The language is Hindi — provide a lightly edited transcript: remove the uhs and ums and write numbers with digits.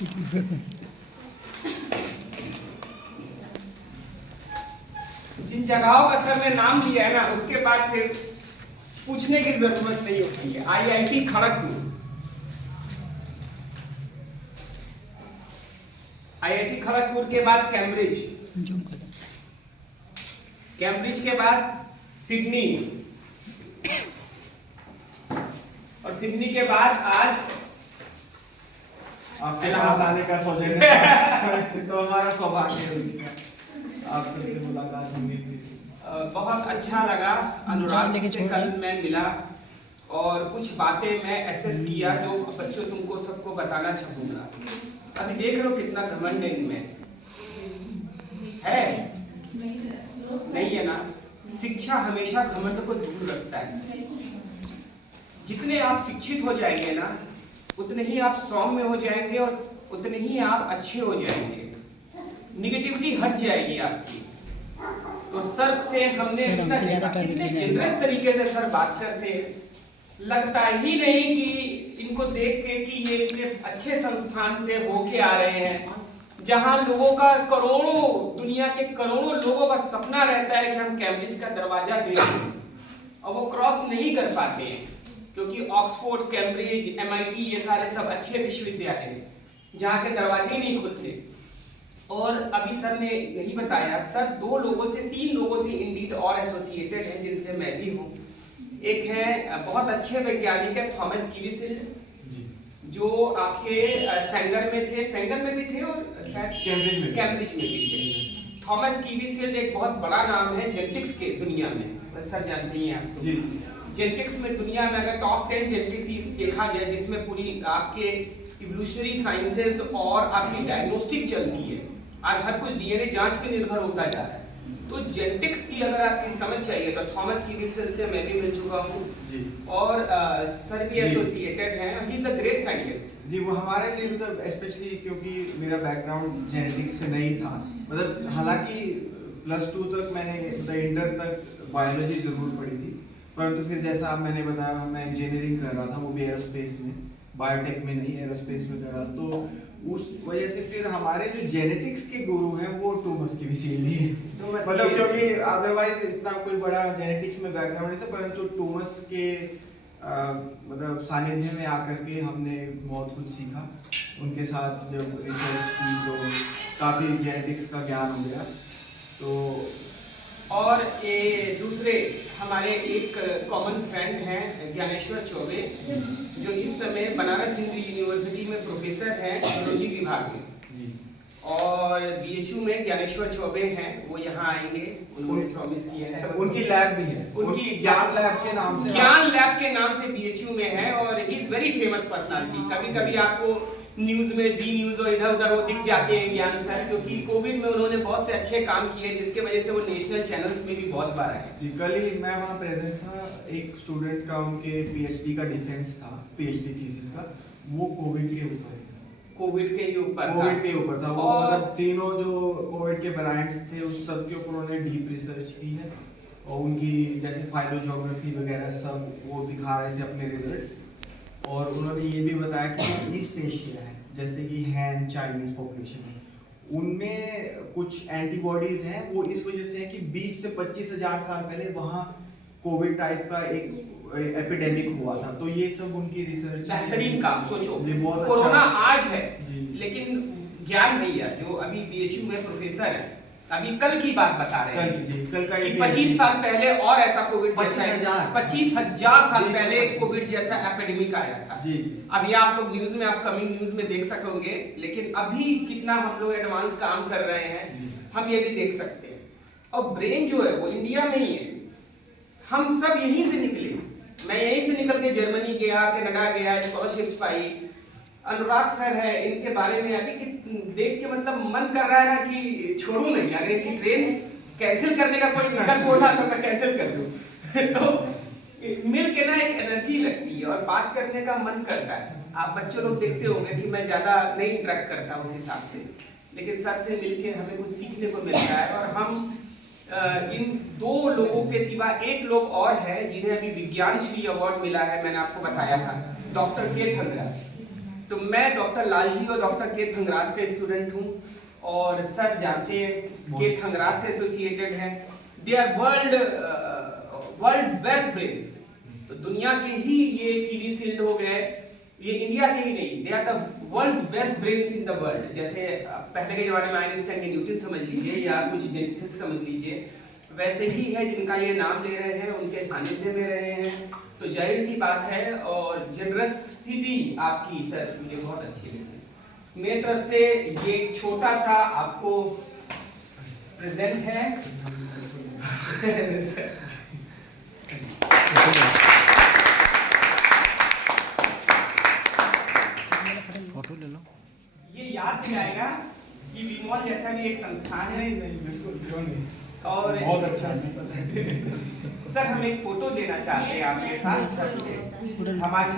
जिन जगहों का सर ने नाम लिया है ना, उसके बाद फिर पूछने की जरूरत नहीं होती है। IIT खड़गपुर, IIT खड़गपुर के बाद कैम्ब्रिज, कैम्ब्रिज के बाद सिडनी, और सिडनी के बाद आज आपके पास आने का सौजन्य तो हमारा सौभाग्य है आप सबसे मुलाकात हुई थी। बहुत अच्छा लगा। अनुराग से कल मैं मिला और कुछ बातें मैं एसेस किया जो बच्चों तुमको सबको बताना चाहूंगा। अभी देख लो कितना घमंड है इनमें, है नहीं है ना? शिक्षा हमेशा घमंड को दूर रखता है। जितने आप शिक्षित हो जाएंगे ना, उतने ही आप सौम्य हो जाएंगे और उतने ही आप अच्छे हो जाएंगे। निगेटिविटी हट जाएगी आपकी। तो सर से हमने कितने जेनरस तरीके से सर बात करते हैं, लगता ही नहीं कि इनको देख के कि ये इतने अच्छे संस्थान से होके आ रहे हैं, जहां लोगों का करोड़ों, दुनिया के करोड़ों लोगों का सपना रहता है कि हम कैम्ब्रिज का दरवाजा देखें और वो क्रॉस नहीं कर पाते हैं, क्योंकि ऑक्सफोर्ड, कैम्ब्रिज, MIT ये सारे सब अच्छे विश्वविद्यालय हैं जहाँ के दरवाजे नहीं खुलते। और अभी सर ने यही बताया, सर 2 लोगों से 3 लोगों से इंडीड और एसोसिएटेड हैं, जिनसे मैं भी हूँ। एक है बहुत अच्छे वैज्ञानिक है थॉमस कीवीसिल्ड, जो आपके सेंगर में थे, सेंगर में भी थे और शायद कैम्ब्रिज में भी थे। थॉमस कीवीसिल्ड एक बहुत बड़ा नाम है जेनेटिक्स के दुनिया में, सर जानते ही हैं आप जी। जेनेटिक्स में दुनिया में अगर टॉप 10 जेनेटिक्स देखा जाए, जिसमें पूरी आपके इवोल्यूशनरी साइंसेज और आपकी डायग्नोस्टिक चलती है, आज हर कुछ DNA जांच पे निर्भर होता जा रहा है। तो जेनेटिक्स की अगर आपकी समझ चाहिए तो थॉमस कीवीसिल्ड से मैं भी मिल चुका हूँ और सर भी एसोसिएटेड हैं। He is a great scientist ji. वो हमारे लिए मतलब स्पेशली क्योंकि मेरा बैकग्राउंड जेनेटिक्स से नहीं था, मतलब हालांकि +2 तक मैंने इंटर तक बायोलॉजी जरूर पढ़ी थी, परंतु फिर जैसा मैंने बताया मैं इंजीनियरिंग कर रहा था, वो भी एरोस्पेस में, बायोटेक में नहीं एरोस्पेस में कर रहा। तो उस वजह से फिर हमारे जो जेनेटिक्स के गुरु हैं वो टॉमस कीवीसिल्ड ही है, मतलब क्योंकि अदरवाइज इतना कोई बड़ा जेनेटिक्स में बैकग्राउंड नहीं था, परंतु टॉमस के मतलब सानिध्य में आकर के हमने बहुत कुछ सीखा। उनके साथ जब रिसर्च की तो काफ़ी जेनेटिक्स का ज्ञान हो गया। तो और ये दूसरे हमारे एक कॉमन फ्रेंड हैं ज्ञानेश्वर चौबे, जो इस समय बनारस हिंदू यूनिवर्सिटी में प्रोफेसर हैं जूलॉजी विभाग में, और BHU में ज्ञानेश्वर चौबे हैं, वो यहाँ आएंगे, उन्होंने प्रॉमिस किया है। उनकी लैब भी है, उनकी ज्ञान लैब के नाम से, ज्ञान लैब के नाम से BHU में है, और he is very famous personality. कभी कभी आपको न्यूज में, जी न्यूज और इधर उधर वो दिख जाते हैं ज्ञान सर, क्योंकि कोविड में उन्होंने बहुत से अच्छे काम किए, जिसके वजह से वो नेशनल चैनल्स में भी बहुत बार आए। कल ही मैं वहाँ प्रेजेंट था, एक स्टूडेंट का उनके PhD का डिफेंस था, PhD थीसिस का, वो कोविड के ऊपर कोविड के ऊपर था। वो मतलब तीनों जो कोविड के वेरिएंट्स थे उस सब के ऊपर उन्होंने डीप रिसर्च की है, और उनकी जैसे फाइलोजियोग्राफी वगैरह सब वो दिखा रहे थे अपने रिजल्ट्स। और उन्होंने ये भी बताया कि ईस्ट एशिया है, जैसे कि हैन चाइनीज पॉपुलेशन है, उनमें कुछ एंटीबॉडीज हैं, वो इस वजह से है कि 20 से 25 हजार साल पहले वहाँ कोविड टाइप का एक एपिडेमिक हुआ था। तो ये सब उनकी रिसर्च, बेहतरीन काम। सोचो बहुत कोरोना आज है, लेकिन ज्ञान भैया जो अभी BHU में प्रोफेसर है, अभी कल की बात बता रहे हैं कल का 25 साल पहले और ऐसा कोविड 25,000 साल पहले कोविड जैसा एपिडेमिक आया था जी। अभी आप लोग न्यूज में, अपकमिंग न्यूज में देख सकोगे, लेकिन अभी कितना हम लोग एडवांस काम कर रहे हैं हम ये भी देख सकते हैं। और ब्रेन जो है वो इंडिया में ही है, हम सब यहीं से निकले। मैं यहीं से निकल के जर्मनी गया, कनाडा गया, स्कॉलरशिप्स पाई। अनुराग सर है, इनके बारे में अभी देख के मतलब मन कर रहा है ना कि छोड़ू नहीं यार, इनकी ट्रेन कैंसिल करने का कोई विकल्प बोला तो मैं कैंसिल कर दूं। तो मिल के ना एक एनर्जी लगती है और बात करने का मन करता है। आप बच्चों लोग देखते होंगे कि मैं ज्यादा नहीं इंटरेक्ट करता उस हिसाब से, लेकिन सर से मिलके हमें कुछ सीखने को मिलता है। और हम इन 2 लोगों के सिवा एक लोग और है जिन्हें अभी विज्ञान श्री अवार्ड मिला है, मैंने आपको बताया था, डॉक्टर के थंगराज। तो मैं डॉक्टर लालजी और डॉक्टर के थंगराज का स्टूडेंट हूँ, और सर जानते हैं के थंगराज से एसोसिएटेड हैं। They are world best brains. तो दुनिया के ही ये पीवी शील्ड हो गए, ये इंडिया के ही नहीं, they are the world best brains in the world. जैसे पहले के जमाने में आइंस्टाइन के न्यूटन समझ लीजिए, या कुछ जेनेटिसिस्ट समझ लीजिए, वैसे ही है जिनका ये नाम ले रहे हैं, उनके सानिध्य में रहे हैं। तो जाहिर सी बात है, और जनरसिटी आपकी सर मुझे बहुत अच्छी लगी। मेरी तरफ से ये छोटा सा आपको प्रेजेंट है। फोटो ले लो। ये याद दिलाएगा कि विमोल जैसा भी एक संस्थान है। नहीं बिल्कुल क्यों नहीं, और बहुत अच्छा सर हम एक फोटो देना चाहते हैं आपके साथ। हम आज